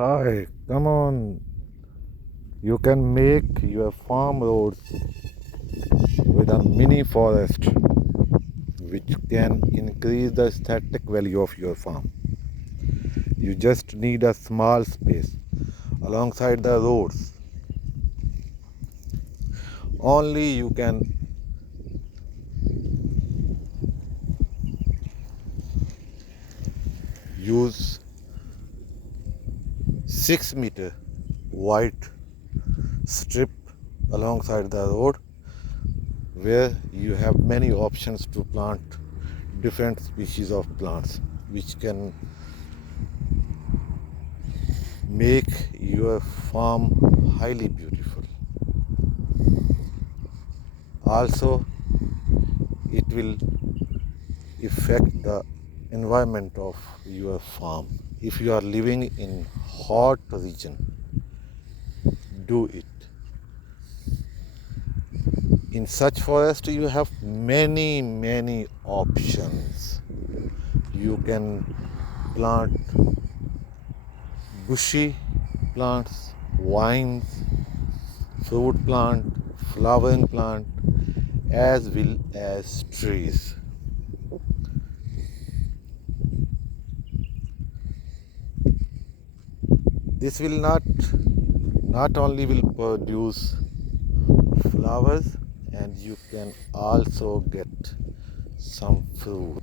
Hi, come on. You can make your farm roads with a mini forest, which can increase the aesthetic value of your farm. You just need a small space alongside the roads. Only you can use 6 meter wide strip alongside the road where you have many options to plant different species of plants which can make your farm highly beautiful. Also, it will affect the environment of your farm. If you are living in hot region, do it. In such forest you have many options. You can plant bushy plants, vines, fruit plant, flowering plant, as well as trees. This will not only will produce flowers, and you can also get some fruit.